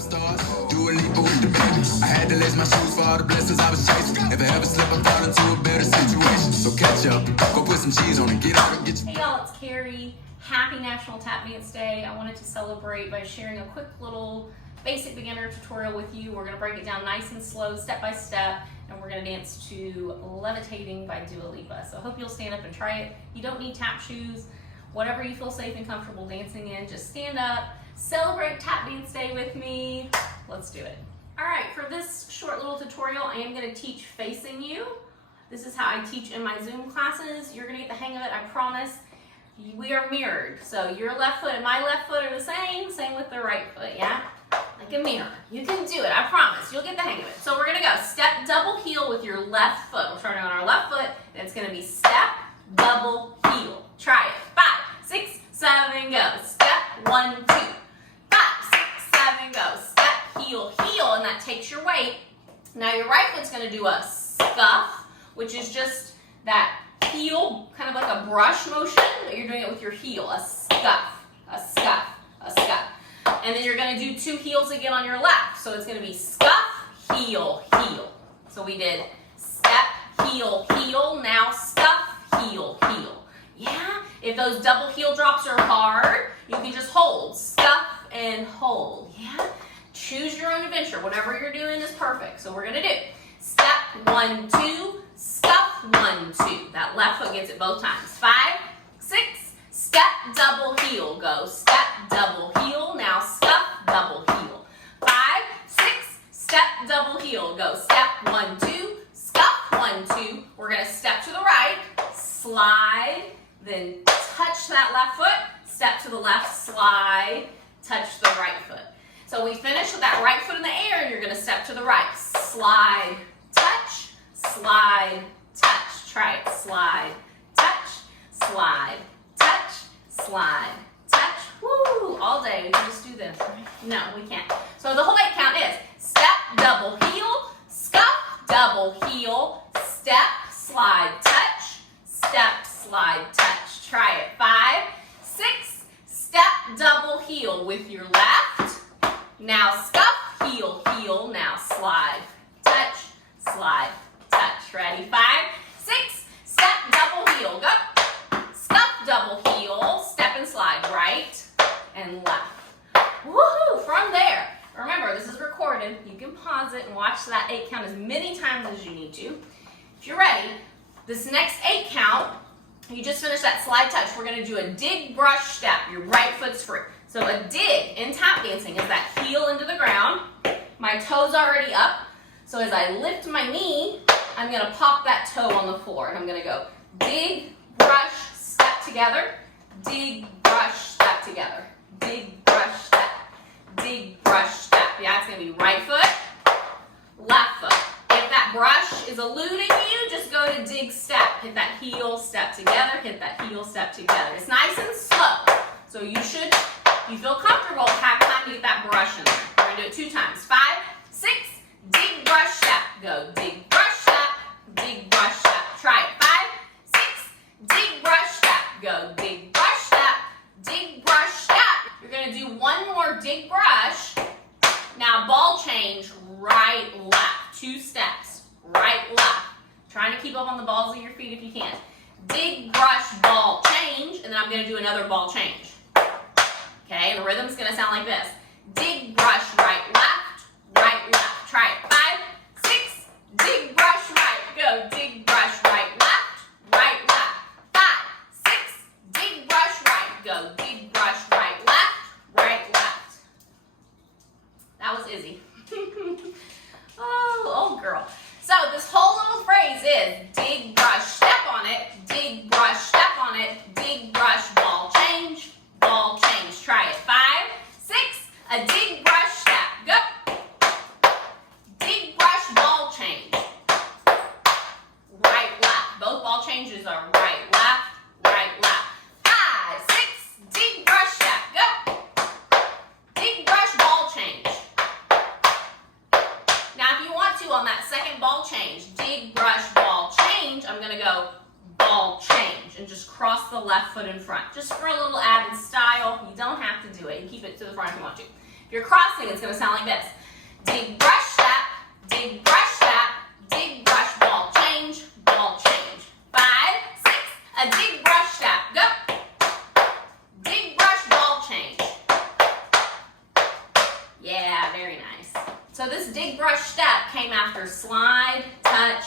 stars. Dua Lipa with DaBaby. I had to lace my shoes for all the blessings I was chasing. If I ever slip, I fall into a better situation. So catch up, go put some cheese on it, get out and get you. Hey y'all, it's Carrie. Happy National Tap Dance Day. I wanted to celebrate by sharing a quick little basic beginner tutorial with you. We're going to break it down nice and slow, step by step, and we're going to dance to Levitating by Dua Lipa. So I hope you'll stand up and try it. You don't need tap shoes. Whatever you feel safe and comfortable dancing in, just stand up, celebrate Tap Dance Day with me. Let's do it. All right, for this short little tutorial, I am going to teach facing you. This is how I teach in my Zoom classes. You're going to get the hang of it, I promise. We are mirrored, so your left foot and my left foot are the same with the right foot, yeah? Like a mirror. You can do it, I promise. You'll get the hang of it. So we're gonna go step, double heel with your left foot. We're starting on our left foot, and it's gonna be step, double heel. Try it. 5, 6, 7, go. Step, 1, 2. 5, 6, 7, go. Step, heel, heel, and that takes your weight. Now your right foot's gonna do a scuff, which is just that heel, kind of like a brush motion, but you're doing it with your heel. A scuff, a scuff, a scuff. And then you're going to do 2 heels again on your left. So it's going to be scuff, heel, heel. So we did step, heel, heel. Now scuff, heel, heel. Yeah? If those double heel drops are hard, you can just hold. Scuff and hold. Yeah? Choose your own adventure. Whatever you're doing is perfect. So we're going to do step, 1, 2, scuff, 1, 2. That left foot gets it both times. 5, 6, step, double heel. Go. Step, double heel. Now scuff, double heel. 5, 6, step, double heel. Go. Step, 1, 2, scuff, 1, 2. We're going to step to the right, slide, then touch that left foot, step to the left, slide, touch the right foot. So we finish with that right foot in the air, and you're going to step to the right, slide, touch, slide, touch. Try it. Slide, touch, slide, touch, slide, touch. Woo! All day. We can just do this. No, we can't. So the whole 8 count is step, double heel, scuff, double heel, step, slide, touch, step, slide, touch. Try it. 5, 6, step, double heel with your left. Now scuff, heel, heel. Now slide, touch, slide, touch. Ready? 5, 6, step, double heel. Go. Scuff, double heel. Step and slide right and left. Woohoo! From there, remember this is recorded. You can pause it and watch that 8 count as many times as you need to. If you're ready, this next 8 count, you just finished that slide touch. We're going to do a dig brush step. Your right foot's free. So a dig in tap dancing is that heel into the ground. My toe's already up. So as I lift my knee, I'm going to pop that toe on the floor. And I'm going to go dig, brush, step together. Dig, brush, step together. Dig, brush, step. Dig, brush, step. Yeah, it's going to be right foot, left foot. If that brush is eluding you, just go to dig, step. Hit that heel, step together. Hit that heel, step together. It's nice and slow. So you should, if you feel comfortable, have time to get that brush in there. We're going to do it 2 times. 5, 6, dig, brush, step. Go. Dig, brush, step. Dig, brush, step. Try it. 5, 6, dig, brush, step. Go. Dig, brush, step. Dig, brush, step. You're going to do 1 more dig, brush. Now ball change, right, left. 2 steps. Right, left. Trying to keep up on the balls of your feet if you can. Dig, brush, ball, change. And then I'm going to do another ball change. Okay, the rhythm's going to sound like this. Dig, brush, right, left. Right, left. Try it. 5, 6, dig, brush, right. Go. Dig, brush, right, left. Right, left. 5, 6, dig, brush, right. Go. Dig, brush, right, left. Right, left. That was easy. Oh, girl. So this whole little phrase is dig, brush, step on it. Dig, brush, step on it. Dig, brush, ball, change. Ball, change. Try it. 5, 6, a dig, brush, step. Go. Dig, brush, ball, change. Right, left. Both ball changes are right, left, right, left. 5, 6, dig, brush, step. Go. Dig, brush, ball, change. Now if you want to, on that second ball change, dig, brush, ball, change, I'm going to go ball, change, and just cross the left foot in front. Just for a little added style. You don't have to do it. You keep it to the front if you want to. If you're crossing, it's going to sound like this. Dig, brush, step, dig, brush, step, dig, brush, ball change, ball change. 5, 6, a dig, brush, step, go. Dig, brush, ball change. Yeah, very nice. So this dig, brush, step came after slide, touch,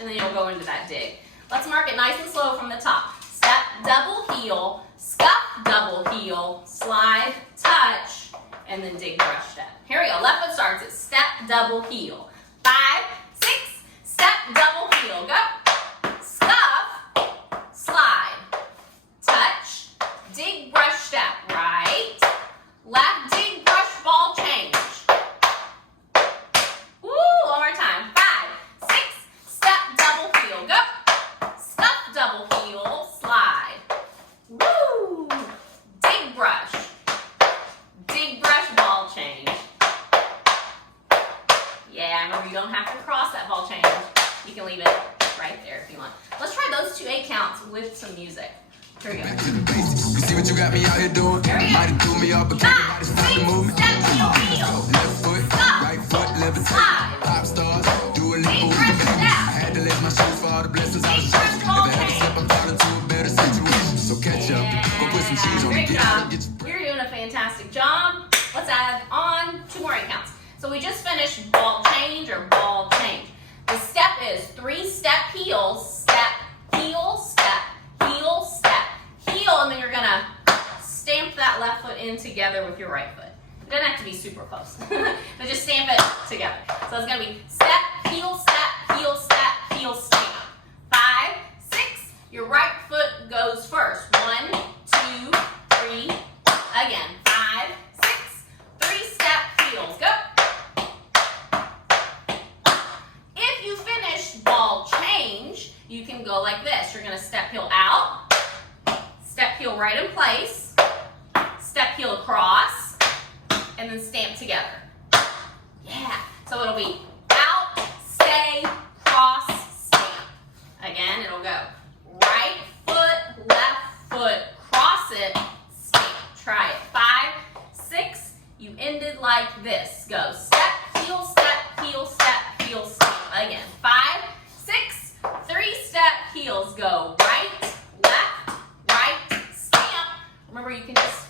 and then you'll go into that dig. Let's mark it nice and slow from the top. Step, double heel, scuff, double heel, slide, touch, and then dig, brush, step. Here we go. Left foot starts at step, double heel. 5, 6, step, double heel, go. Scuff, slide, touch, dig, brush, step, right, left, dig, brush, ball change. Woo, one more time. 5, 6, step, double heel, go. Scuff, double heel, slide. Woo, dig, brush, ball change. Yeah, remember you don't have to cross that ball change. You can leave it right there if you want. Let's try those 2 8 counts with some music. Here we go. Back to the basics. You see what you got me out here doing? Here we go. Might have threw me off, but can't nobody stop the movement. Step, heel, heel. Left foot, Stop. right foot, levitating. Slide. Pop stars, Dua Lipa, Dig, brush, step. I had to lace my shoes for all the blessings I was Dig, brush, chasing. ball If I had to change. step, I'm falling into a better situation. So catch up, go put some cheese on Great it. job. Get your You're doing a fantastic job. Let's add on 2 more 8 counts. So we just finished ball change or ball change. The step is 3 step heels, step, heel, step, heel, step, heel, and then you're gonna stamp that left foot in together with your right foot. It doesn't have to be super close, but just stamp it together. So it's gonna be step, heel, step, heel, step, heel, stamp. 5, 6, your right foot goes first. 1, 2, 3, again. 5, 6, 3 step heels, go. If you finish ball change, you can go like this. You're gonna step heel out, step heel right in place, step heel across, and then stamp together. Yeah, so it'll be out, stay, cross, stamp. Again, it'll go right foot, left foot, cross it, stamp. Try it. 5, 6, you ended like this. Go step, heel, step, heel, step, heel, stamp. Again, 5, 6, 3 step heels. Go right, left, stamp. Remember, you can just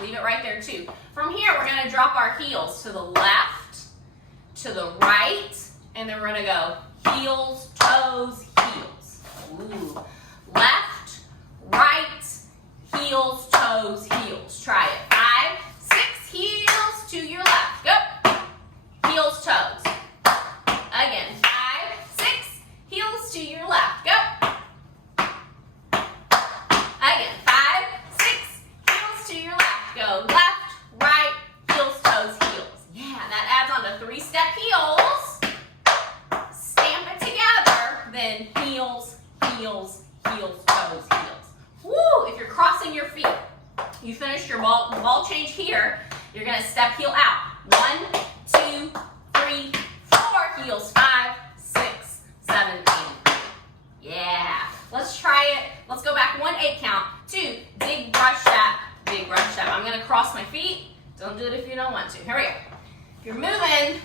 leave it right there too. From here, we're going to drop our heels to the left, to the right, and then we're going to go heels, toes, heels. Ooh. Left, right, heels, toes, heels. Try it. 5, 6, heels to your left. Go. Heels, toes. Again. 5, 6, heels to your left. Go. Again. 5, 6, heels to your left. Go. Left, right, heels, toes, heels. Yeah, that adds on to 3 step heels. Stamp it together. Then heels, heels, heels, toes, heels. Woo! If you're crossing your feet, you finished your ball change here. You're gonna step heel out. 1, 2, 3, 4 heels. 5, 6, 7, 8. Yeah. Let's try it. Let's go back 1 8 count. 2 dig, brush, step, dig, brush, step. I'm gonna cross my feet. Don't do it if you don't want to. Here we go. If you're moving,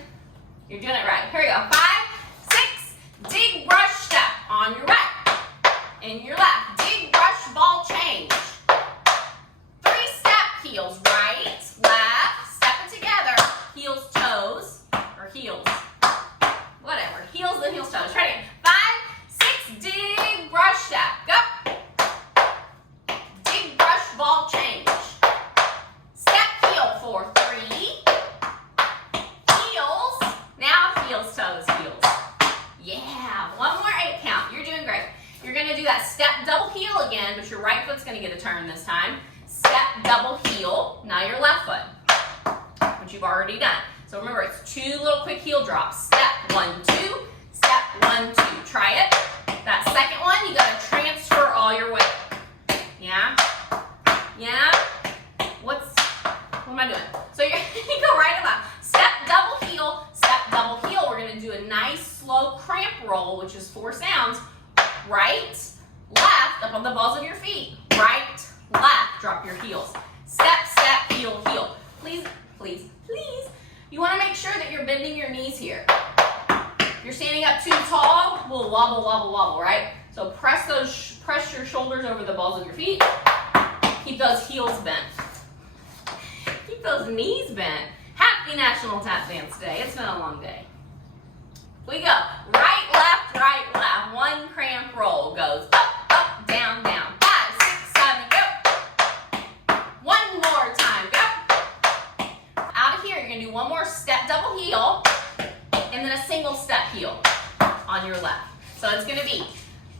you're doing it right. Here we go. 5, 6, dig, brush, step on your right. In your left. Dig, brush, ball change. 3 step heels. Right, left, step it together. Heels, toes, or heels. Whatever. Heels, then heels, toes. Try it again. 5, 6, dig, brush, step. Go. Dig, brush, ball change. Step heel for 3. Heels. Now heels, toes, heels. Yeah. 1 more 8 count. You're doing great. You're going to do that step double heel again, but your right foot's going to get a turn this time. Step double heel. Now your left foot, which you've already done. So remember, it's 2 little quick heel drops. Step 1, 2. Step 1, 2. Try it. That second one, you got to transfer all your weight. Yeah? Yeah? What am I doing? So you go right and left. Step double heel. Step double heel. We're going to do a nice slow cramp roll, which is 4 sounds. Right, left, up on the balls of your feet. Right, left, drop your heels. Step step, step, heel, heel. Please, please, please. You want to make sure that you're bending your knees here. If you're standing up too tall, we'll wobble, wobble, wobble, right? So press your shoulders over the balls of your feet. Keep those heels bent. Keep those knees bent. Happy National Tap Dance Day. It's been a long day. We go right, left, right, left. One cramp roll goes up, up, down, down. 5, 6, 7, go. One more time, go. Out of here, you're gonna do one more step double heel and then a single step heel on your left. So it's gonna be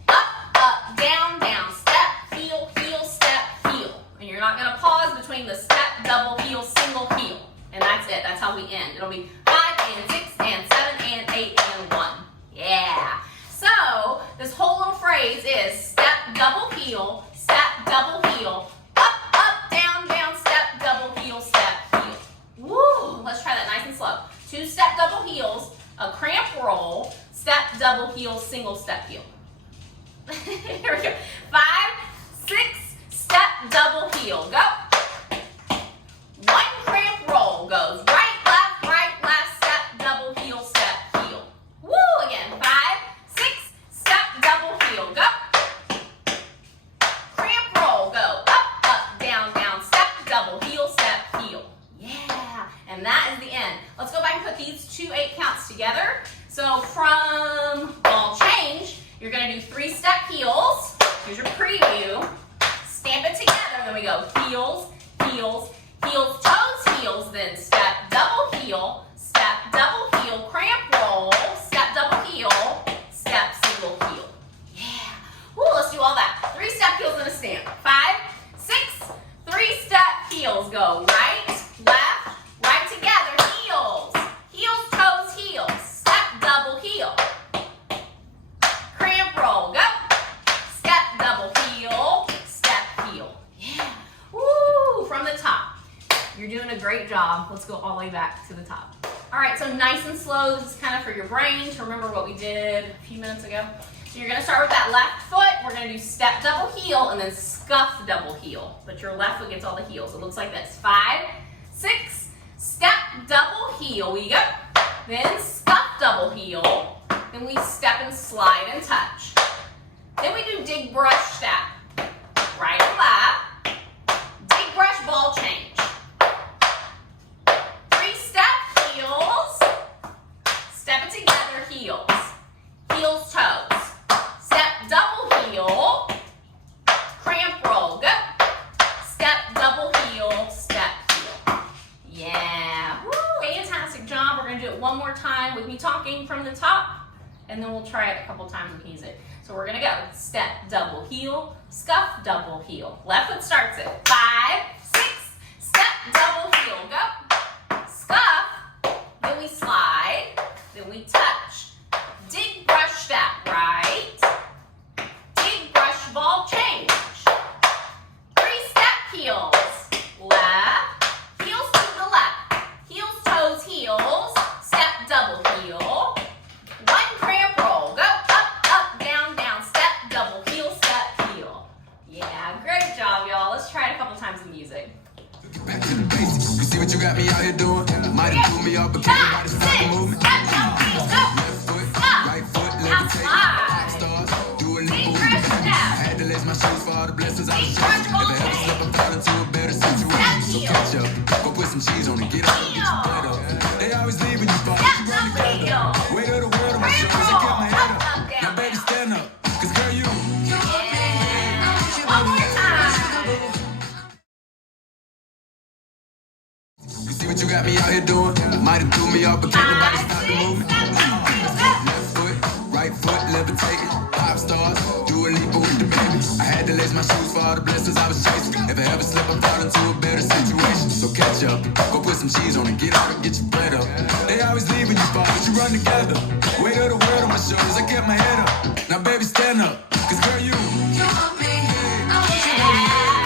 up, up, down, down, step, heel, heel, step, heel. And you're not gonna pause between the step, double heel, single heel. And that's it, that's how we end. It'll be 5 and 6 and 7 and 8 and 1. Yeah. So this whole little phrase is step, double heel, up, up, down, down, step, double heel, step, heel. Woo! Let's try that nice and slow. 2 step double heels, a cramp roll, step, double heel, single step heel. Here we go. 5, 6, step, double heel, go. One cramp roll goes right, step, double heel, step, heel. Woo! Again, 5, 6, step, double heel, go. Cramp roll, go up, up, down, down, step, double heel, step, heel. Yeah, and that is the end. Let's go back and put these 2 8 counts together. So from ball change, you're gonna do 3 step heels. Here's your preview. Stamp it together, then we go heels, heels, heels, toes, heels, then step, double heel, cramp roll, step, double heel, step, single heel. Yeah. Woo, let's do all that. 3 step heels and a stamp. 5, 6, 3 step heels. Go right, left, right together, heels, heels, toes, heels, step, double heel. Cramp roll, go. Step, double heel, step, heel. Yeah. Woo, from the top. You're doing a great job. Let's go all the way back to the top. All right, so nice and slow. This is kind of for your brain to remember what we did a few minutes ago. So you're gonna start with that left foot. We're gonna do step double heel and then scuff double heel. But your left foot gets all the heels. It looks like this. 5, 6, step double heel. We go. Then scuff double heel. Then we step and slide and touch. Then we do dig brush step. Right and left. Dig brush ball change. 3 step heels. Step it together, heels. Heels, toes. Step double heel. Cramp roll. Go. Step double heel. Step heel. Yeah. Woo, fantastic job. We're going to do it one more time with me talking from the top. And then we'll try it a couple times with music. So we're going to go step double heel. Scuff double heel. Left foot starts it. 5, 6, step double heel. Go. Scuff. Then we slide. Then we touch. Dig brush step. Right. Dig brush ball change. 3 step heels. Left. Heels to the left. Heels, toes, heels. Step double heel. 1 cramp roll. Go up, up, down, down. Step double heel, step heel. Yeah, great job, y'all. Let's try it a couple times in music. Back to the basics. You see what you got me out here doing? Might have threw me off, but can't nobody stop the movement. Left foot, right foot, levitating. Pop stars, Dua Lipa. I had to lace my shoes for all the blessings I was chasing. If I ever slip, I fall into a better situation. So catch up, go put some cheese on it, get out and get your bread up. They always leaving you, but you run together. Weight of the world on my shoulders, I get my head up. Now baby, stand up, cause girl, you. One more time. You see what you got me out here doing? Might have threw me off, but can't nobody stop the movement. Left foot, right foot, levitating. Pop stars, Dua Lipa with DaBaby. I had to lace my shoes for all the blessings I was chasing. If I ever slip, I fall into a better situation. So catch up, go put some cheese on it, get out and get your bread up. They always leaving you, but you run together. Weight of the world on my shoulders, I get my head up. Now baby, stand up, cause girl, you.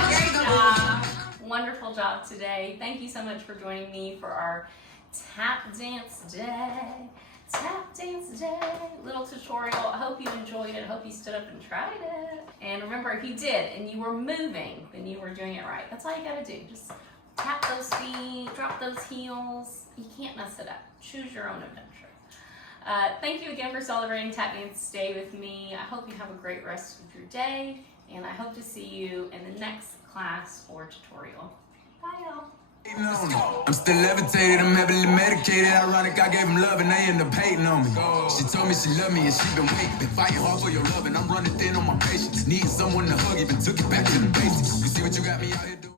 Great job. Wonderful job today. Thank you so much for joining me for our tap dance day. Tap dance day, little tutorial. I hope you enjoyed it. I hope you stood up and tried it. And remember, if you did and you were moving, then you were doing it right. That's all you gotta do. Just tap those feet, drop those heels. You can't mess it up. Choose your own adventure. Thank you again for celebrating Tap Dance Day with me. I hope you have a great rest of your day, and I hope to see you in the next class or tutorial. Bye, y'all. I'm still levitated, I'm heavily medicated. Ironic, I gave him love and they end up hating on me. She told me she loved me and she been waiting. Been fighting hard for your love and I'm running thin on my patience. Needing someone to hug, even took it back to the basics. You see what you got me out here doing?